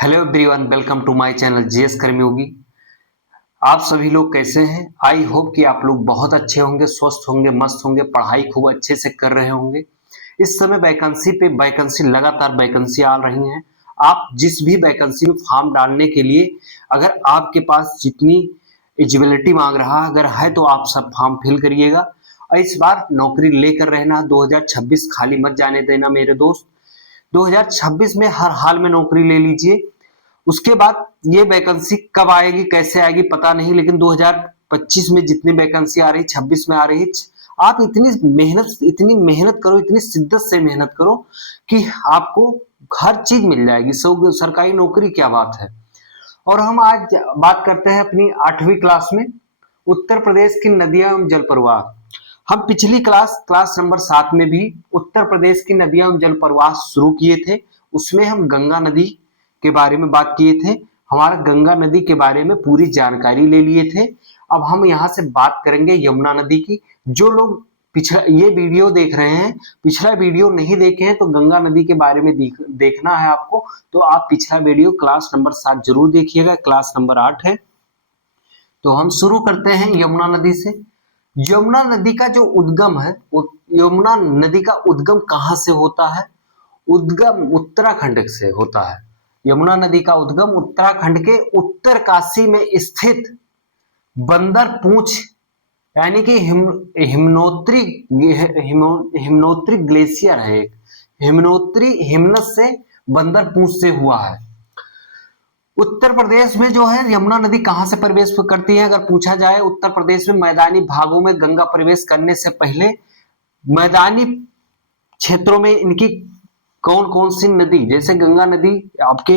Hello everyone, welcome to my channel GS Karmayogi. आप सभी लोग कैसे हैं? आई होप कि आप लोग बहुत अच्छे होंगे, स्वस्थ होंगे, मस्त होंगे, पढ़ाई खूब अच्छे से कर रहे होंगे। इस समय वैकेंसी पे वैकेंसी लगातार वैकेंसी आ रही हैं। आप जिस भी वैकेंसी में फॉर्म डालने के लिए अगर आपके पास जितनी एलिजिबिलिटी मांग रहा अगर है तो आप सब फॉर्म फिल करिएगा और इस बार नौकरी लेकर रहना। 2026 खाली मत जाने देना मेरे दोस्त। 2026 में हर हाल में नौकरी ले लीजिए। उसके बाद ये वैकेंसी कब आएगी कैसे आएगी पता नहीं, लेकिन 2025 में जितनी वैकेंसी आ रही 26 में आ रही। आप इतनी मेहनत करो, इतनी शिद्दत से मेहनत करो कि आपको हर चीज मिल जाएगी। सरकारी नौकरी क्या बात है। और हम आज बात करते हैं अपनी 8वीं क्लास में उत्तर प्रदेश की नदियां एवं जल प्रवाह। हम पिछली क्लास नंबर 7 में भी उत्तर प्रदेश की नदियां एवं जल प्रवाह शुरू किए थे। उसमें हम गंगा नदी के बारे में बात किए थे। हमारा गंगा नदी के बारे में पूरी जानकारी ले लिए थे। अब हम यहाँ से बात करेंगे यमुना नदी की। जो लोग पिछला ये वीडियो देख रहे हैं, पिछला वीडियो नहीं देखे हैं तो गंगा नदी के बारे में देखना है आपको, तो आप पिछला वीडियो क्लास नंबर 7 जरूर देखिएगा। क्लास नंबर 8 है। तो हम शुरू करते हैं यमुना नदी से। यमुना नदी का जो उद्गम है, यमुना नदी का उद्गम कहाँ से होता है? उद्गम उत्तराखंड से होता है। यमुना नदी का उद्गम उत्तराखंड के उत्तरकाशी में स्थित बंदर पूंछ यानी कि हिमनोत्री ग्लेशियर है। एक हिमनोत्री हिमनस से बंदर पूंछ से हुआ है। उत्तर प्रदेश में जो है यमुना नदी कहां से प्रवेश करती है? अगर पूछा जाए उत्तर प्रदेश में मैदानी भागों में गंगा प्रवेश करने से पहले मैदानी क्षेत्रों में इनकी कौन कौन सी नदी, जैसे गंगा नदी आपके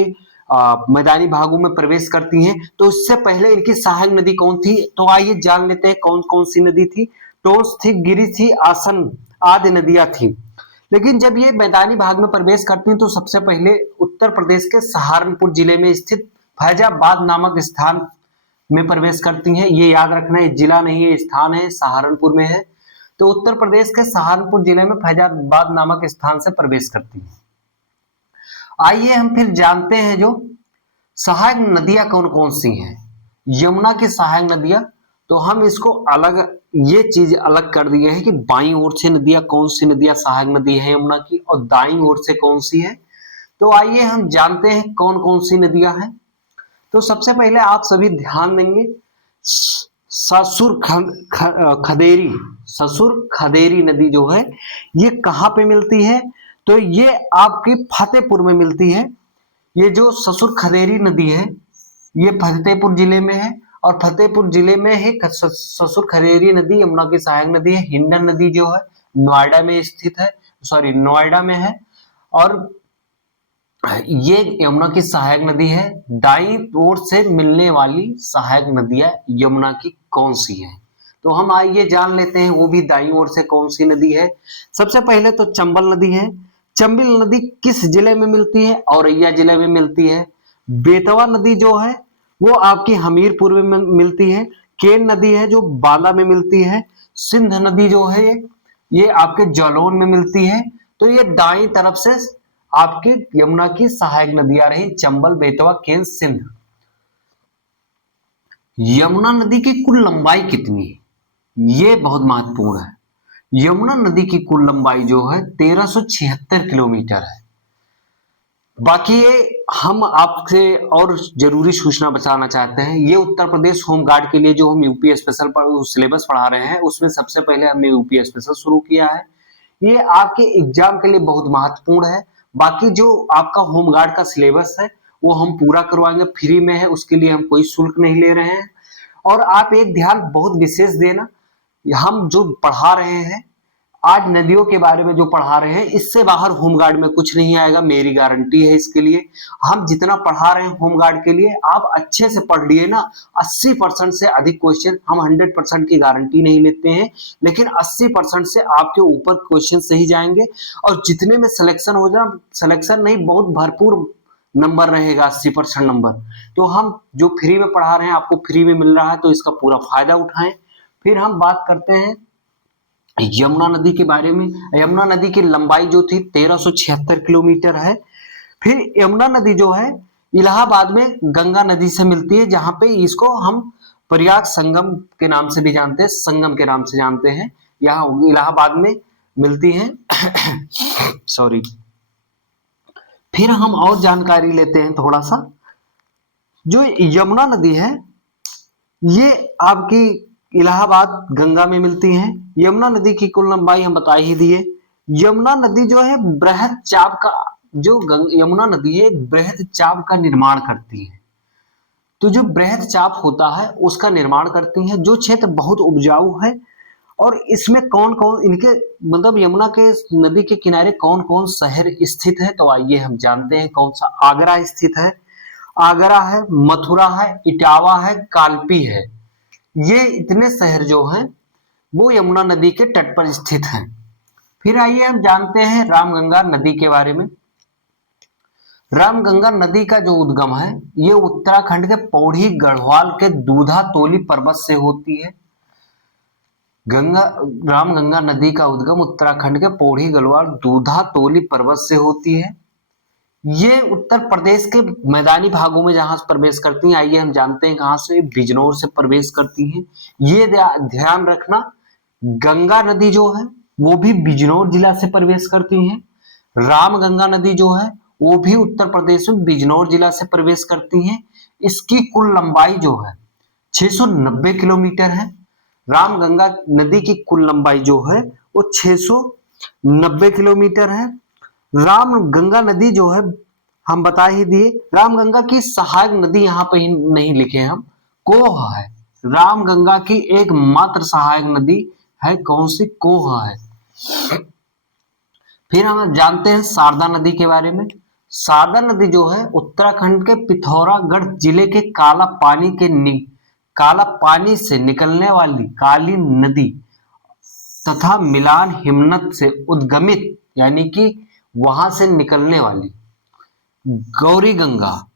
मैदानी भागों में प्रवेश करती हैं, तो इससे पहले इनकी सहायक नदी कौन थी? तो आइए जान लेते हैं कौन कौन सी नदी थी। टोंस थी, गिरि थी, आसन आदि नदियां थी। लेकिन जब ये मैदानी भाग में प्रवेश करती हैं तो सबसे पहले उत्तर प्रदेश के सहारनपुर जिले में स्थित फैजाबाद नामक स्थान में प्रवेश करती हैं। ये याद रखना, है जिला नहीं है, स्थान है, सहारनपुर में है। तो उत्तर प्रदेश के सहारनपुर जिले में फैजाबाद नामक स्थान से प्रवेश करती है। आइए हम फिर जानते हैं जो सहायक नदियां कौन कौन सी हैं। यमुना की सहायक नदियां, तो हम इसको अलग, ये चीज अलग कर दिए हैं कि बाईं ओर से नदियां कौन सी नदियां सहायक नदी है यमुना की और दाईं ओर से कौन सी है। तो आइए हम जानते हैं कौन कौन सी नदियां हैं। तो सबसे पहले आप सभी ध्यान देंगे, खदेरी ससुर खदेरी नदी जो है ये कहाँ पे मिलती है? तो ये आपकी फतेहपुर में मिलती है। ये जो ससुर खदेरी नदी है ये फतेहपुर जिले में है और फतेहपुर जिले में है ससुर खदेरी नदी यमुना की सहायक नदी है। हिंडन नदी जो है नोएडा में स्थित है, नोएडा में है और ये यमुना की सहायक नदी है। दाईं ओर से मिलने वाली सहायक नदियां यमुना की कौन सी हैं? तो हम आइए जान लेते हैं वो भी दाईं ओर से कौन सी नदी है। सबसे पहले तो चंबल नदी है। चंबल नदी किस जिले में मिलती है? औरैया जिले में मिलती है। बेतवा नदी जो है वो आपकी हमीरपुर में मिलती है। केन नदी है जो बांदा में मिलती है। सिंध नदी जो है ये आपके जालौन में मिलती है। तो ये दाईं तरफ से आपकी यमुना की सहायक नदियां रही, चंबल, बेतवा, केन, सिंध। यमुना नदी की कुल लंबाई कितनी है? ये बहुत महत्वपूर्ण है। यमुना नदी की कुल लंबाई जो है 1376 किलोमीटर है। बाकी ये हम आपसे और जरूरी सूचना बताना चाहते हैं, ये उत्तर प्रदेश होम गार्ड के लिए जो हम यूपी स्पेशल पर सिलेबस पढ़ा रहे हैं उसमें सबसे पहले हमने यूपी स्पेशल शुरू किया है। ये आपके एग्जाम के लिए बहुत महत्वपूर्ण है। बाकी जो आपका होम गार्ड का सिलेबस है वो हम पूरा करवाएंगे, फ्री में है, उसके लिए हम कोई शुल्क नहीं ले रहे हैं। और आप एक ध्यान बहुत विशेष देना, हम जो पढ़ा रहे हैं आज नदियों के बारे में जो पढ़ा रहे हैं इससे बाहर होमगार्ड में कुछ नहीं आएगा, मेरी गारंटी है इसके लिए। हम जितना पढ़ा रहे हैं होमगार्ड के लिए आप अच्छे से पढ़ लिए ना, 80% से अधिक क्वेश्चन, हम 100% की गारंटी नहीं लेते हैं लेकिन 80% से आपके ऊपर क्वेश्चन सही जाएंगे और जितने में सिलेक्शन हो जाए, सिलेक्शन नहीं बहुत भरपूर नंबर रहेगा, 80% नंबर। तो हम जो फ्री में पढ़ा रहे हैं आपको फ्री में मिल रहा है तो इसका पूरा फायदा उठाएं। फिर हम बात करते हैं यमुना नदी के बारे में। यमुना नदी की लंबाई जो थी 1376 किलोमीटर है। फिर यमुना नदी जो है इलाहाबाद में गंगा नदी से मिलती है, जहां पे इसको हम प्रयाग संगम के नाम से भी जानते हैं, संगम के नाम से जानते हैं। यहाँ इलाहाबाद में मिलती है। सॉरी। फिर हम और जानकारी लेते हैं थोड़ा सा। जो यमुना नदी है ये आपकी इलाहाबाद गंगा में मिलती है। यमुना नदी की कुल लंबाई हम बता ही दिए। यमुना नदी जो है बृहद चाप का, जो यमुना नदी है बृहद चाप का निर्माण करती है। तो जो बृहद चाप होता है उसका निर्माण करती है। जो क्षेत्र बहुत उपजाऊ है और इसमें कौन कौन इनके मतलब यमुना के नदी के किनारे कौन कौन शहर स्थित है, तो आइए हम जानते हैं। कौन सा? आगरा स्थित है, आगरा है, मथुरा है, इटावा है, कालपी है। ये इतने शहर जो हैं वो यमुना नदी के तट पर स्थित हैं। फिर आइए हम जानते हैं रामगंगा नदी के बारे में। रामगंगा नदी का जो उद्गम है ये उत्तराखंड के पौड़ी गढ़वाल के दूधा तोली पर्वत से होती है। रामगंगा नदी का उद्गम उत्तराखंड के पौड़ी गढ़वाल दूधा तोली पर्वत से होती है। ये उत्तर प्रदेश के मैदानी भागों में जहां प्रवेश करती हैं, आइए हम जानते हैं कहां से। बिजनौर से प्रवेश करती हैं। ये ध्यान रखना, गंगा नदी जो है वो भी बिजनौर जिला से प्रवेश करती हैं। रामगंगा नदी जो है वो भी उत्तर प्रदेश में बिजनौर जिला से प्रवेश करती हैं। इसकी कुल लंबाई जो है 690 किलोमीटर है। रामगंगा नदी की कुल लंबाई जो है वो 690 किलोमीटर है। रामगंगा नदी जो है हम बता ही दिए। रामगंगा की सहायक नदी यहाँ पे नहीं लिखे हम, कोह है। रामगंगा की एकमात्र सहायक नदी है कौन सी? कोह है। फिर हम जानते हैं शारदा नदी के बारे में। शारदा नदी जो है उत्तराखंड के पिथौरागढ़ जिले के काला पानी से निकलने वाली काली नदी तथा मिलान हिमनद से उद्गमित, यानी कि वहां से निकलने वाली गौरी गंगा,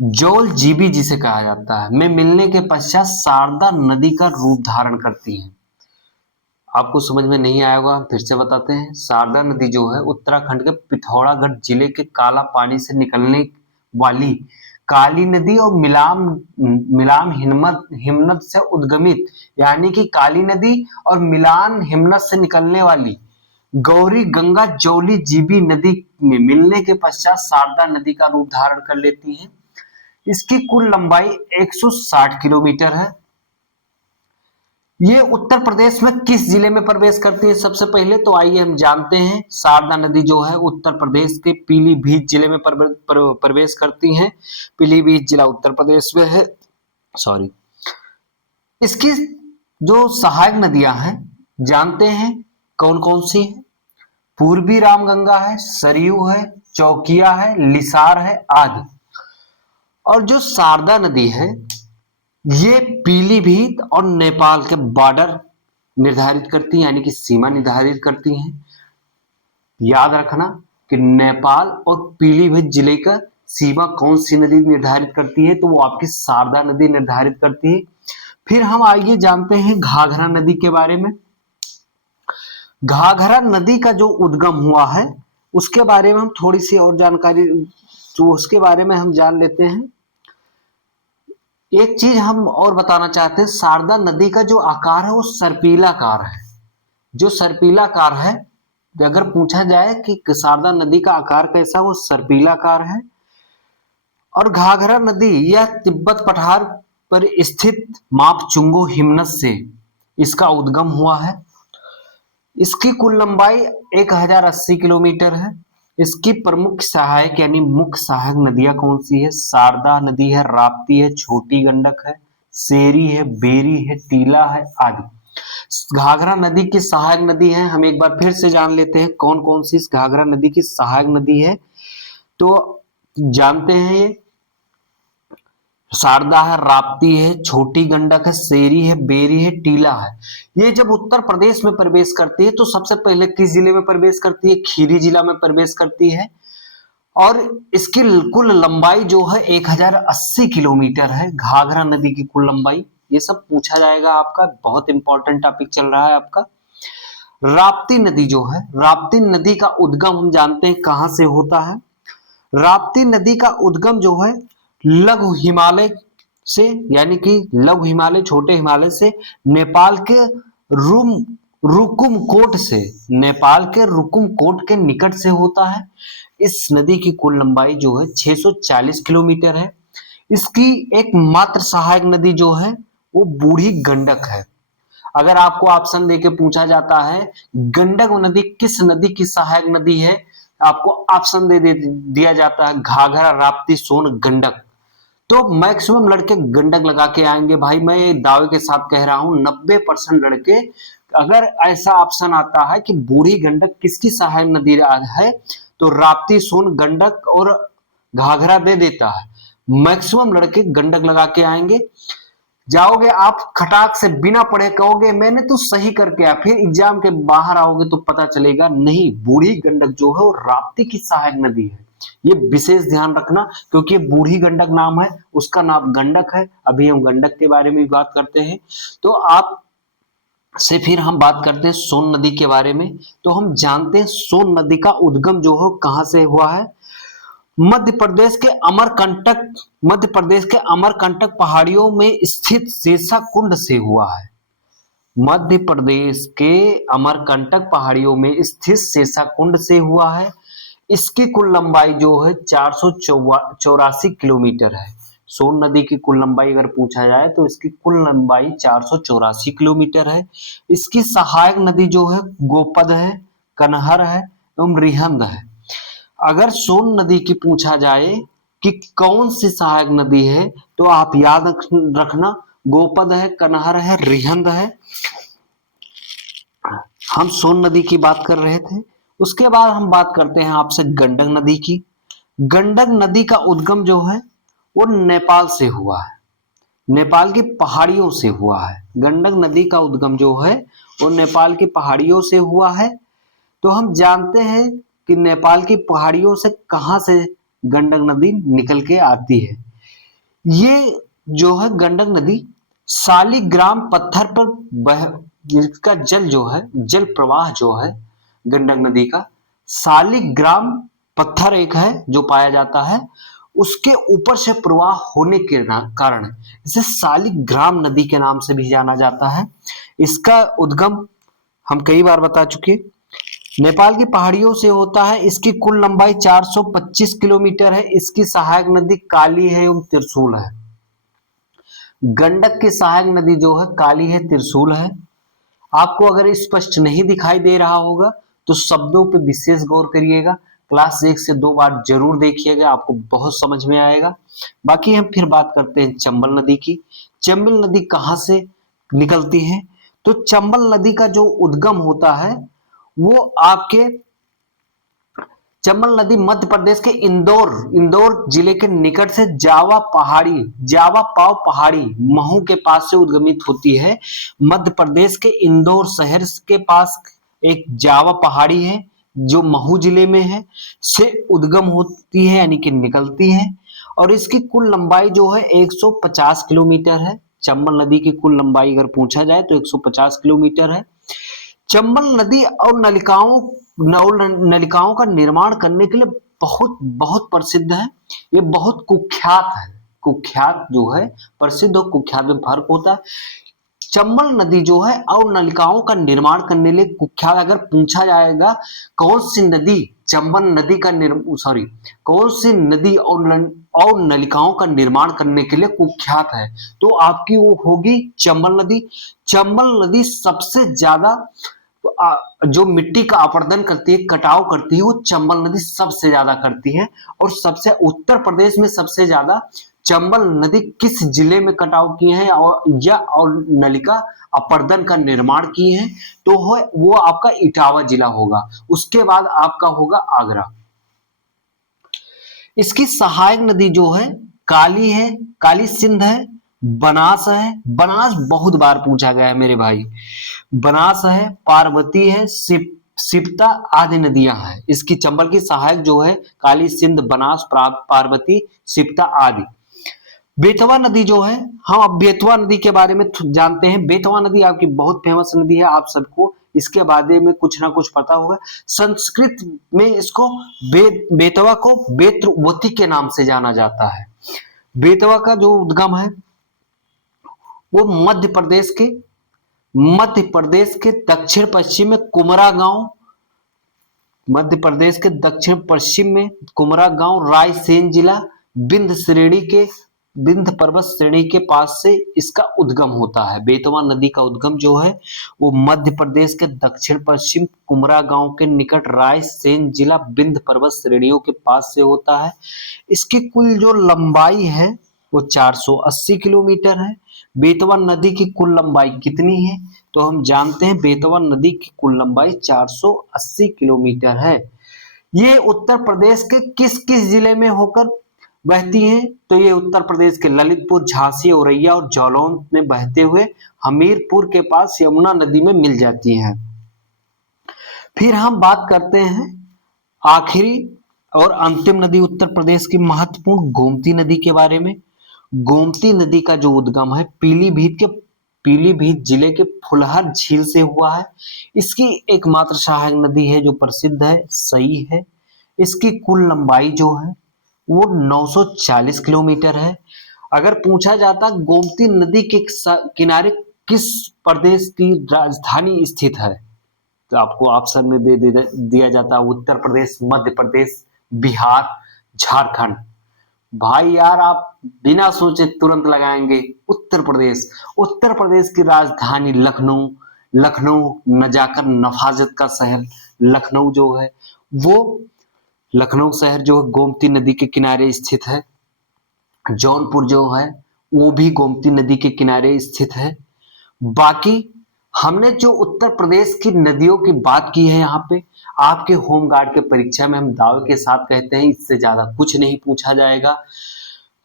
जौल जीबी जिसे कहा जाता है, में मिलने के पश्चात शारदा नदी का रूप धारण करती है। आपको समझ में नहीं आया होगा, फिर से बताते हैं। शारदा नदी जो है उत्तराखंड के पिथौरागढ़ जिले के काला पानी से निकलने वाली काली नदी और मिलान हिमनद से उद्गमित, यानी कि काली नदी और मिलान हिमनद से निकलने वाली गौरी गंगा जौली जीबी नदी में मिलने के पश्चात शारदा नदी का रूप धारण कर लेती है। इसकी कुल लंबाई 160 किलोमीटर है। ये उत्तर प्रदेश में किस जिले में प्रवेश करती है? सबसे पहले तो आइए हम जानते हैं। शारदा नदी जो है उत्तर प्रदेश के पीलीभीत जिले में प्रवेश करती है। पीलीभीत जिला उत्तर प्रदेश में है। सॉरी। इसकी जो सहायक नदियां हैं जानते हैं कौन कौन सी है। पूर्वी रामगंगा है, सरयू है, चौकिया है, लिसार है आदि। और जो शारदा नदी है ये पीलीभीत और नेपाल के बॉर्डर निर्धारित करती है, यानी कि सीमा निर्धारित करती हैं। याद रखना कि नेपाल और पीलीभीत जिले का सीमा कौन सी नदी निर्धारित करती है, तो वो आपकी शारदा नदी निर्धारित करती है। फिर हम आइए जानते हैं घाघरा नदी के बारे में। घाघरा नदी का जो उद्गम हुआ है उसके बारे में हम थोड़ी सी और जानकारी, तो उसके बारे में हम जान लेते हैं। एक चीज हम और बताना चाहते हैं, शारदा नदी का जो आकार है वो सर्पिलाकार है। जो सर्पिलाकार है, अगर पूछा जाए कि शारदा नदी का आकार कैसा, वो सर्पिलाकार है। और घाघरा नदी यह तिब्बत पठार पर स्थित मापचुंगो हिमनद से इसका उद्गम हुआ है। इसकी कुल लंबाई 1080 किलोमीटर है। इसकी प्रमुख सहायक यानी मुख्य सहायक नदियां कौन सी है? शारदा नदी है, राप्ती है, छोटी गंडक है, सेरी है, बेरी है, टीला है आदि। घाघरा नदी की सहायक नदी है, हम एक बार फिर से जान लेते हैं कौन कौन सी इस घाघरा नदी की सहायक नदी है। तो जानते हैं ये शारदा है, राप्ती है, छोटी गंडक है, सेरी है, बेरी है, टीला है। ये जब उत्तर प्रदेश में प्रवेश करती है तो सबसे पहले किस जिले में प्रवेश करती है? खीरी जिला में प्रवेश करती है। और इसकी कुल लंबाई जो है 1080 किलोमीटर है, घाघरा नदी की कुल लंबाई। ये सब पूछा जाएगा आपका, बहुत इंपॉर्टेंट टॉपिक चल रहा है आपका। राप्ती नदी जो है, राप्ती नदी का उद्गम हम जानते हैं कहां से होता है। राप्ती नदी का उद्गम जो है लघु हिमालय से, यानी कि लघु हिमालय छोटे हिमालय से, नेपाल के रुम रुकुमकोट से, नेपाल के रुकुमकोट के निकट से होता है। इस नदी की कुल लंबाई जो है 640 किलोमीटर है। इसकी एकमात्र सहायक नदी जो है वो बूढ़ी गंडक है। अगर आपको ऑप्शन देके पूछा जाता है गंडक नदी किस नदी की सहायक नदी है, आपको ऑप्शन दिया जाता है घाघरा, राप्ती, सोन, गंडक, तो मैक्सिमम लड़के गंडक लगा के आएंगे। भाई मैं दावे के साथ कह रहा हूं 90% लड़के, अगर ऐसा ऑप्शन आता है कि बूढ़ी गंडक किसकी सहायक नदी है तो राप्ती, सोन, गंडक और घाघरा दे देता है। मैक्सिमम लड़के गंडक लगा के आएंगे। जाओगे आप खटाक से बिना पढ़े कहोगे मैंने तो सही करके आया, फिर एग्जाम के बाहर आओगे तो पता चलेगा नहीं, बूढ़ी गंडक जो है वो राप्ती की सहायक नदी है। ये विशेष ध्यान रखना, क्योंकि बूढ़ी गंडक नाम है, उसका नाम गंडक है। अभी हम गंडक के बारे में बात करते हैं। तो आप से फिर हम बात करते हैं सोन नदी के बारे में। तो हम जानते हैं सोन नदी का उद्गम जो है कहां से हुआ है। मध्य प्रदेश के अमरकंटक पहाड़ियों में स्थित शेषा कुंड से हुआ है। मध्य प्रदेश के अमरकंटक पहाड़ियों में स्थित शेषा कुंड से हुआ है। इसकी कुल लंबाई जो है 484 किलोमीटर है। सोन नदी की कुल लंबाई अगर पूछा जाए तो इसकी कुल लंबाई 484 किलोमीटर है। इसकी सहायक नदी जो है गोपद है, कनहर है एवं रिहंद है। अगर सोन नदी की पूछा जाए कि कौन सी सहायक नदी है तो आप याद रखना गोपद है, कनहर है, रिहंद है। हम सोन नदी की बात कर रहे थे। उसके बाद हम बात करते हैं आपसे गंडक नदी की। गंडक नदी का उद्गम जो है वो नेपाल से हुआ है, नेपाल की पहाड़ियों से हुआ है। गंडक नदी का उद्गम जो है वो नेपाल की पहाड़ियों से हुआ है। तो हम जानते हैं कि नेपाल की पहाड़ियों से कहां से गंडक नदी निकल के आती है। ये जो है गंडक नदी शालिग्राम पत्थर पर इसका जल जो है, जल प्रवाह जो है गंडक नदी का, शालिग्राम पत्थर एक है जो पाया जाता है, उसके ऊपर से प्रवाह होने के कारण इसे शालिग्राम नदी के नाम से भी जाना जाता है। इसका उद्गम हम कई बार बता चुके, नेपाल की पहाड़ियों से होता है। इसकी कुल लंबाई 425 किलोमीटर है। इसकी सहायक नदी काली है एवं त्रिशूल है। गंडक की सहायक नदी जो है काली है, त्रिशूल है। आपको अगर स्पष्ट नहीं दिखाई दे रहा होगा तो शब्दों पे विशेष गौर करिएगा। क्लास 1 से 2 बार जरूर देखिएगा, आपको बहुत समझ में आएगा। बाकी हम फिर बात करते हैं चंबल नदी की। चंबल नदी कहां से निकलती है तो चंबल नदी का जो उद्गम होता है वो आपके चंबल नदी मध्य प्रदेश के इंदौर जिले के निकट से जावा पाव पहाड़ी महू के पास से उद्गमित होती है। मध्य प्रदेश के इंदौर शहर के पास एक जावा पहाड़ी है जो महू जिले में है, से उद्गम होती है यानी कि निकलती है। और इसकी कुल लंबाई जो है 150 किलोमीटर है। चंबल नदी की कुल लंबाई अगर पूछा जाए तो 150 किलोमीटर है। चंबल नदी और नलिकाओं का निर्माण करने के लिए बहुत बहुत प्रसिद्ध है। ये बहुत कुख्यात है। कुख्यात जो है, प्रसिद्ध और कुख्यात में फर्क होता है। चंबल नदी जो है और नलिकाओं का निर्माण करने के लिए कुख्यात, अगर पूछा जाएगा कौन सी नदी चंबल नदी का कौन सी नदी और नलिकाओं का निर्माण करने के लिए कुख्यात है तो आपकी वो होगी चंबल नदी। चंबल नदी सबसे ज्यादा जो मिट्टी का अपरदन करती है, कटाव करती है, वो चंबल नदी सबसे ज्यादा करती है। और सबसे उत्तर प्रदेश में सबसे ज्यादा चंबल नदी किस जिले में कटाव किए हैं और नलिका अपरदन का निर्माण किए हैं तो वो आपका इटावा जिला होगा। उसके बाद आपका होगा आगरा। इसकी सहायक नदी जो है काली है, काली सिंध है, बनास है। बनास बहुत बार पूछा गया है मेरे भाई। बनास है, पार्वती है, सिप्ता आदि नदियां हैं। इसकी चंबल की सहायक जो है काली सिंध, बनास, पार्वती, सिप्ता आदि। बेतवा नदी जो है, हम अब बेतवा नदी के बारे में जानते हैं। बेतवा नदी आपकी बहुत फेमस नदी है, आप सबको इसके बारे में कुछ ना कुछ पता होगा। संस्कृत में इसको बेतवा को बेत्रवती के नाम से जाना जाता है। बेतवा का जो उद्गम है वो मध्य प्रदेश के दक्षिण पश्चिम में कुमरा गांव, मध्य प्रदेश के दक्षिण पश्चिम में कुमरा गांव, रायसेन जिला, विंध्य पर्वत श्रेणी के पास से इसका उद्गम होता है। बेतवा नदी का उद्गम जो है वो मध्य प्रदेश के दक्षिण पश्चिम कुमरा गांव के निकट रायसेन जिला विंध्य पर्वत श्रेणियों के पास से होता है। इसकी कुल जो लंबाई है वो 480 किलोमीटर है। बेतवा नदी की कुल लंबाई कितनी है? तो हम जानते हैं बेतवा नदी की कुल लंबाई 480 किलोमीटर है। ये उत्तर प्रदेश के किस किस जिले में होकर बहती हैं? तो ये उत्तर प्रदेश के ललितपुर, झांसी, औरैया और जालौन में बहते हुए हमीरपुर के पास यमुना नदी में मिल जाती हैं। फिर हम बात करते हैं आखिरी और अंतिम नदी उत्तर प्रदेश की महत्वपूर्ण गोमती नदी के बारे में। गोमती नदी का जो उद्गम है पीलीभीत जिले के फुलहर झील से हुआ है। इसकी एकमात्र सहायक नदी है जो प्रसिद्ध है, सई है। इसकी कुल लंबाई जो है वो 940 किलोमीटर है। अगर पूछा जाता गोमती नदी के किनारे किस प्रदेश की राजधानी स्थित है, तो आपको ऑप्शन में दिया जाता है उत्तर प्रदेश, मध्य प्रदेश, बिहार, झारखंड। भाई यार आप बिना सोचे तुरंत लगाएंगे उत्तर प्रदेश। उत्तर प्रदेश की राजधानी लखनऊ न जाकर नफाजत का शहर लखनऊ जो है वो लखनऊ शहर जो गोमती नदी के किनारे स्थित है। जौनपुर जो है वो भी गोमती नदी के किनारे स्थित है। बाकी हमने जो उत्तर प्रदेश की नदियों की बात की है यहाँ पे, आपके होम गार्ड के परीक्षा में हम दावे के साथ कहते हैं इससे ज्यादा कुछ नहीं पूछा जाएगा।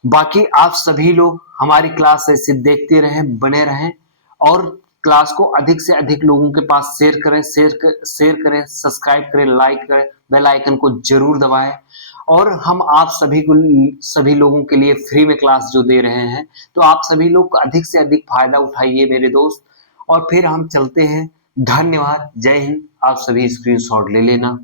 बाकी आप सभी लोग हमारी क्लास ऐसे देखते रहें, बने रहें और क्लास को अधिक से अधिक लोगों के पास शेयर करें, सब्सक्राइब करें, लाइक करें, बेल आइकन को जरूर दबाएं। और हम आप सभी लोगों के लिए फ्री में क्लास जो दे रहे हैं, तो आप सभी लोग अधिक से अधिक फायदा उठाइए मेरे दोस्त। और फिर हम चलते हैं। धन्यवाद, जय हिंद। आप सभी स्क्रीनशॉट ले लेना।